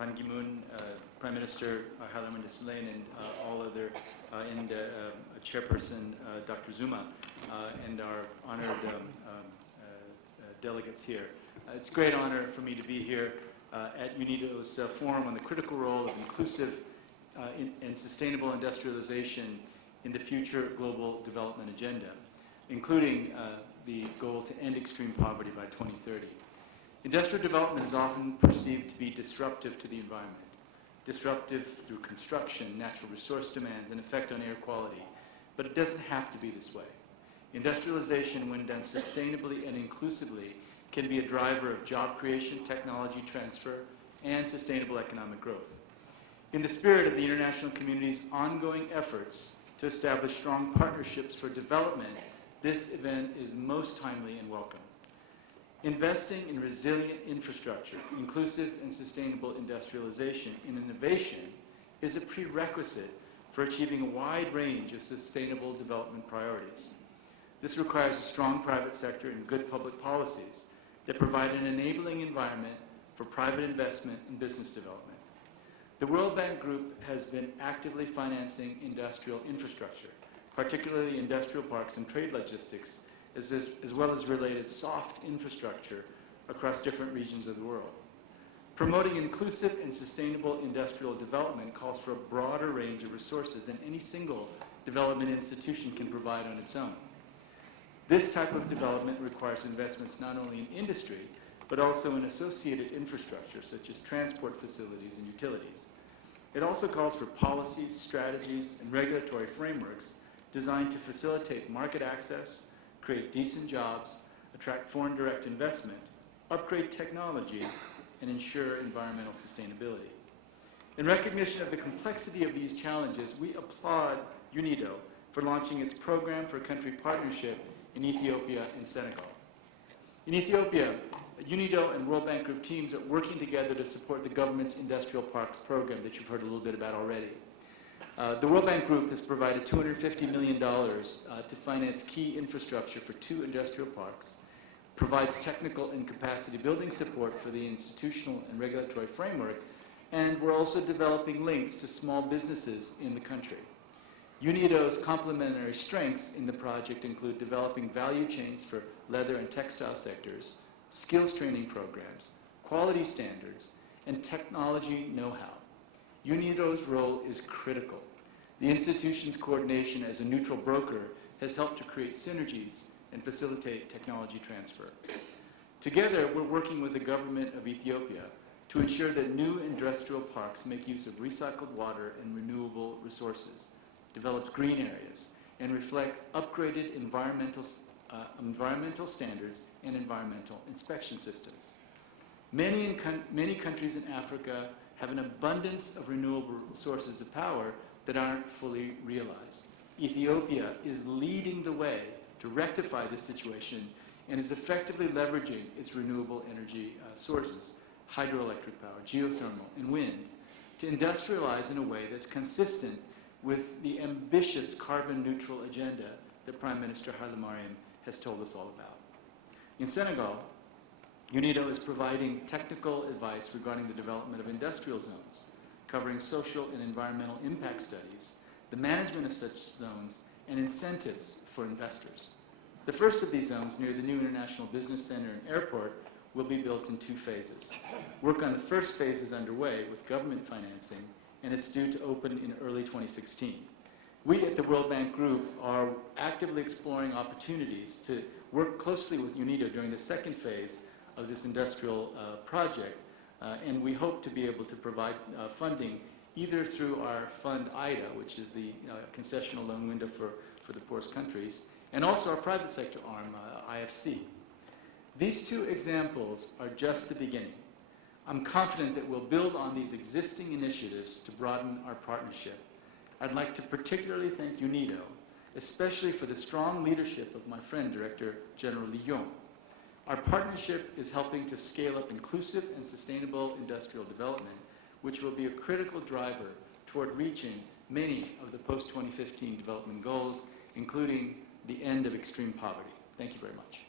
Ban Ki-moon, Prime Minister Hailemariam Desalegn, and all other, and Chairperson Dr. Zuma, and our honored delegates here. It's a great honor for me to be here at UNIDO's forum on the critical role of inclusive and sustainable industrialization in the future global development agenda, including the goal to end extreme poverty by 2030. Industrial development is often perceived to be disruptive to the environment, disruptive through construction, natural resource demands, and effect on air quality. But it doesn't have to be this way. Industrialization, when done sustainably and inclusively, can be a driver of job creation, technology transfer, and sustainable economic growth. In the spirit of the international community's ongoing efforts to establish strong partnerships for development, this event is most timely and welcome. Investing in resilient infrastructure, inclusive and sustainable industrialization, and innovation is a prerequisite for achieving a wide range of sustainable development priorities. This requires a strong private sector and good public policies that provide an enabling environment for private investment and business development. The World Bank Group has been actively financing industrial infrastructure, particularly industrial parks and trade logistics, as well as related soft infrastructure across different regions of the world. Promoting inclusive and sustainable industrial development calls for a broader range of resources than any single development institution can provide on its own. This type of development requires investments not only in industry, but also in associated infrastructure, such as transport facilities and utilities. It also calls for policies, strategies, and regulatory frameworks designed to facilitate market access, create decent jobs, attract foreign direct investment, upgrade technology, and ensure environmental sustainability. In recognition of the complexity of these challenges, we applaud UNIDO for launching its program for country partnership in Ethiopia and Senegal. In Ethiopia, UNIDO and World Bank Group teams are working together to support the government's industrial parks program that you've heard a little bit about already. The World Bank Group has provided $250 million to finance key infrastructure for 2 industrial parks, provides technical and capacity building support for the institutional and regulatory framework, and we're also developing links to small businesses in the country. UNIDO's complementary strengths in the project include developing value chains for leather and textile sectors, skills training programs, quality standards, and technology know-how. UNIDO's role is critical. The institution's coordination as a neutral broker has helped to create synergies and facilitate technology transfer. Together, we're working with the government of Ethiopia to ensure that new industrial parks make use of recycled water and renewable resources, develops green areas, and reflect upgraded environmental standards and environmental inspection systems. Many countries in Africa have an abundance of renewable sources of power that aren't fully realized. Ethiopia is leading the way to rectify this situation and is effectively leveraging its renewable energy sources, hydroelectric power, geothermal, and wind, to industrialize in a way that's consistent with the ambitious carbon neutral agenda that Prime Minister Hailemariam has told us all about. In Senegal, UNIDO is providing technical advice regarding the development of industrial zones, covering social and environmental impact studies, the management of such zones, and incentives for investors. The first of these zones, near the new International Business Center and airport, will be built in 2 phases. Work on the first phase is underway with government financing, and it's due to open in early 2016. We at the World Bank Group are actively exploring opportunities to work closely with UNIDO during the second phase of this industrial project, and we hope to be able to provide funding either through our fund IDA, which is the concessional loan window for the poorest countries, and also our private sector arm, IFC. These 2 examples are just the beginning. I'm confident that we'll build on these existing initiatives to broaden our partnership. I'd like to particularly thank UNIDO, especially for the strong leadership of my friend, Director General Yong. Our partnership is helping to scale up inclusive and sustainable industrial development, which will be a critical driver toward reaching many of the post-2015 development goals, including the end of extreme poverty. Thank you very much.